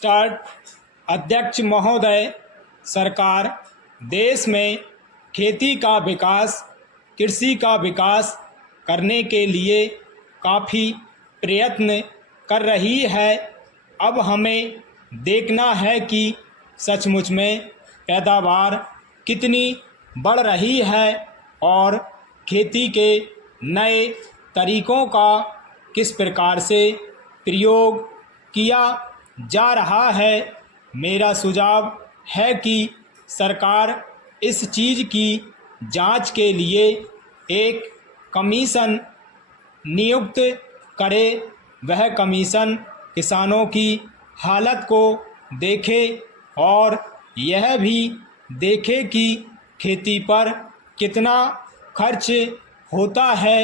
Start. अध्यक्ष महोदय, सरकार देश में खेती का विकास, कृषि का विकास करने के लिए काफ़ी प्रयत्न कर रही है। अब हमें देखना है कि सचमुच में पैदावार कितनी बढ़ रही है और खेती के नए तरीक़ों का किस प्रकार से प्रयोग किया जा रहा है। मेरा सुझाव है कि सरकार इस चीज़ की जांच के लिए एक कमीशन नियुक्त करे। वह कमीशन किसानों की हालत को देखे और यह भी देखे कि खेती पर कितना खर्च होता है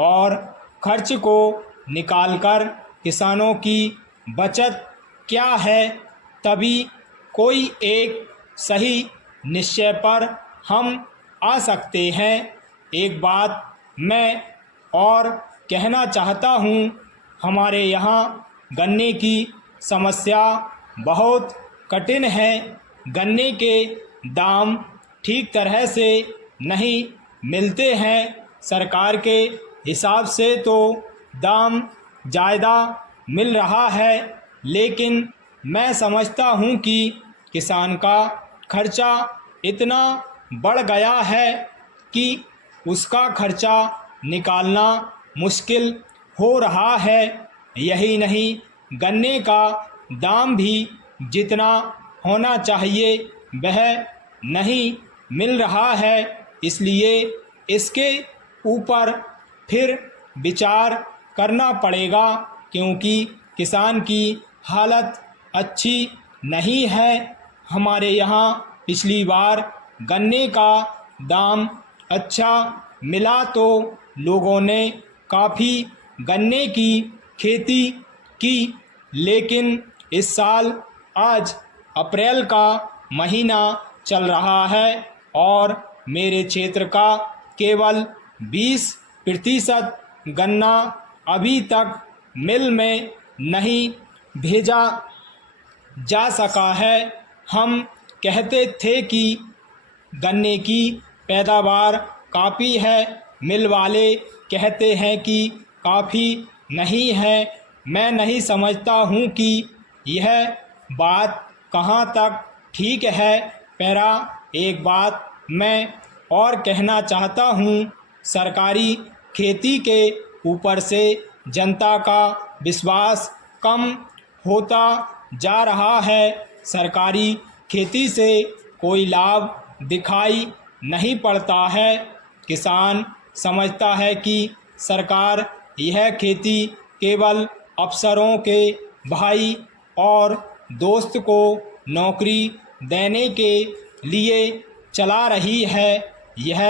और खर्च को निकालकर किसानों की बचत क्या है। तभी कोई एक सही निश्चय पर हम आ सकते हैं। एक बात मैं और कहना चाहता हूँ, हमारे यहाँ गन्ने की समस्या बहुत कठिन है। गन्ने के दाम ठीक तरह से नहीं मिलते हैं। सरकार के हिसाब से तो दाम ज़्यादा मिल रहा है, लेकिन मैं समझता हूँ कि किसान का खर्चा इतना बढ़ गया है कि उसका खर्चा निकालना मुश्किल हो रहा है। यही नहीं, गन्ने का दाम भी जितना होना चाहिए वह नहीं मिल रहा है। इसलिए इसके ऊपर फिर विचार करना पड़ेगा, क्योंकि किसान की हालत अच्छी नहीं है। हमारे यहाँ पिछली बार गन्ने का दाम अच्छा मिला तो लोगों ने काफ़ी गन्ने की खेती की, लेकिन इस साल आज अप्रैल का महीना चल रहा है और मेरे क्षेत्र का केवल 20% गन्ना अभी तक मिल में नहीं भेजा जा सका है। हम कहते थे कि गन्ने की पैदावार काफ़ी है, मिल वाले कहते हैं कि काफ़ी नहीं है। मैं नहीं समझता हूँ कि यह बात कहाँ तक ठीक है। पैरा एक बात मैं और कहना चाहता हूँ, सरकारी खेती के ऊपर से जनता का विश्वास कम होता जा रहा है। सरकारी खेती से कोई लाभ दिखाई नहीं पड़ता है। किसान समझता है कि सरकार यह खेती केवल अफसरों के भाई और दोस्त को नौकरी देने के लिए चला रही है। यह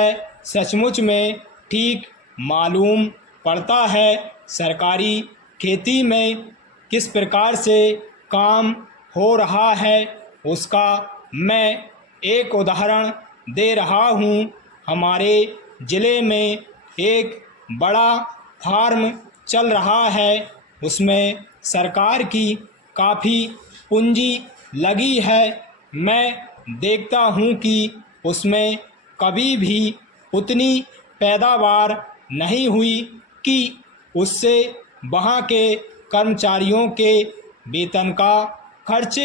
सचमुच में ठीक मालूम पड़ता है। सरकारी खेती में किस प्रकार से काम हो रहा है उसका मैं एक उदाहरण दे रहा हूँ। हमारे ज़िले में एक बड़ा फार्म चल रहा है, उसमें सरकार की काफ़ी पूंजी लगी है। मैं देखता हूँ कि उसमें कभी भी उतनी पैदावार नहीं हुई कि उससे वहाँ के कर्मचारियों के वेतन का खर्च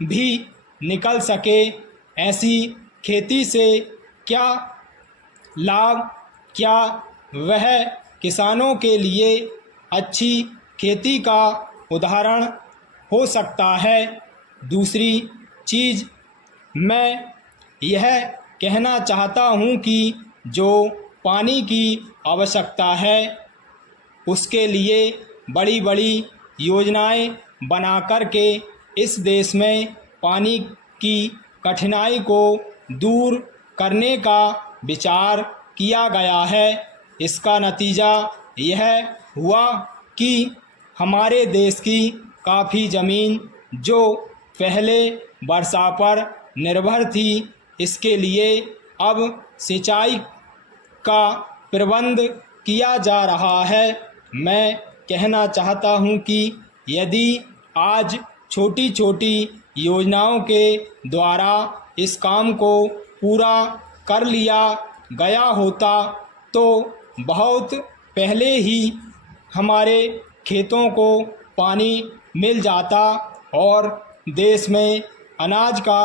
भी निकल सके। ऐसी खेती से क्या लाभ, क्या वह किसानों के लिए अच्छी खेती का उदाहरण हो सकता है। दूसरी चीज़ मैं यह कहना चाहता हूँ कि जो पानी की आवश्यकता है उसके लिए बड़ी बड़ी योजनाएं बना कर के इस देश में पानी की कठिनाई को दूर करने का विचार किया गया है। इसका नतीजा यह हुआ कि हमारे देश की काफ़ी ज़मीन जो पहले वर्षा पर निर्भर थी, इसके लिए अब सिंचाई का प्रबंध किया जा रहा है। मैं कहना चाहता हूँ कि यदि आज छोटी छोटी योजनाओं के द्वारा इस काम को पूरा कर लिया गया होता तो बहुत पहले ही हमारे खेतों को पानी मिल जाता और देश में अनाज का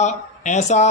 ऐसा